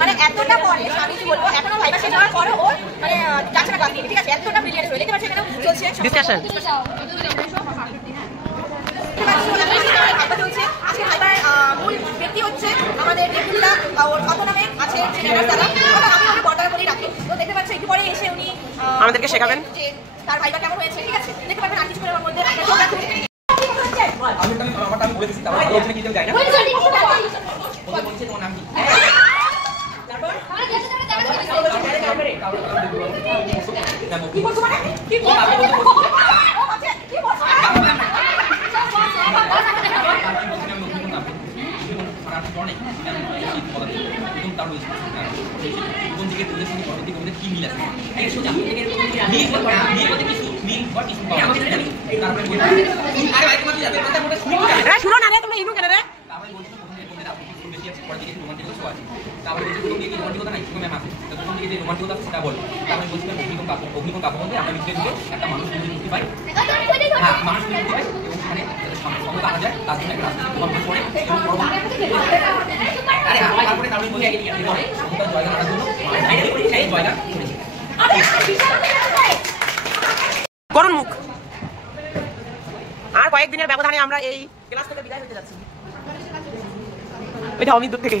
মানে এতটা পরে আমি কি বলবো এখনো ভাইবা শেষ হওয়ার পরে ও মানে যাচ্ছে না ক্লাস ঠিক আছে এতটা ব্রিলিয়ান্ট হয়ে দেখতে পাচ্ছেন এখানে চলছে ডিসকাশন চলছে আজকে ভাইবার মূল ব্যক্তি হচ্ছে আমাদের দেবুল্লা ওর নামে আছে আমি বর্ডার করেই রাখি তো দেখতে পাচ্ছি একটু পরে এসে উনি আমাদেরকে শেখাবেন যে তার ভাইবা কেমন হয়েছে ঠিক আছে দেখতে পাবেন আর কিছু করে আমার মধ্যে আমি বলে দিচ্ছি তারপর ওখানে কি যায় না ওদের বলছে তোমার নাম কি কি বলছো মানে কি বলছো কি বলছো শুনো না রে তুমি ইনু কেন রে তারপরে রোমান্টিকতা নাই ম্যাম আছে প্রথম দিকে যে রোমান্টিকতা সেটা বল তারপরে বলছিলাম অগ্নিকম কাপড় মধ্যে আমরা ভিতরে ঢুকে একটা মানুষ মুক্তি পাই হ্যাঁ মানুষ মুক্তি পাই এবং ওখানে ক্ষমতা আনা যায় তার জন্য একটা রাজনীতি করে আরে তারপরে বলে ক্ষমতা জয়গান আনার জন্য জয়গান করুন মুখ আর কয়েকদিনের ব্যবধানে আমরা এই ক্লাস থেকে বিদায় হতে যাচ্ছি এটা অমিত দূর থেকে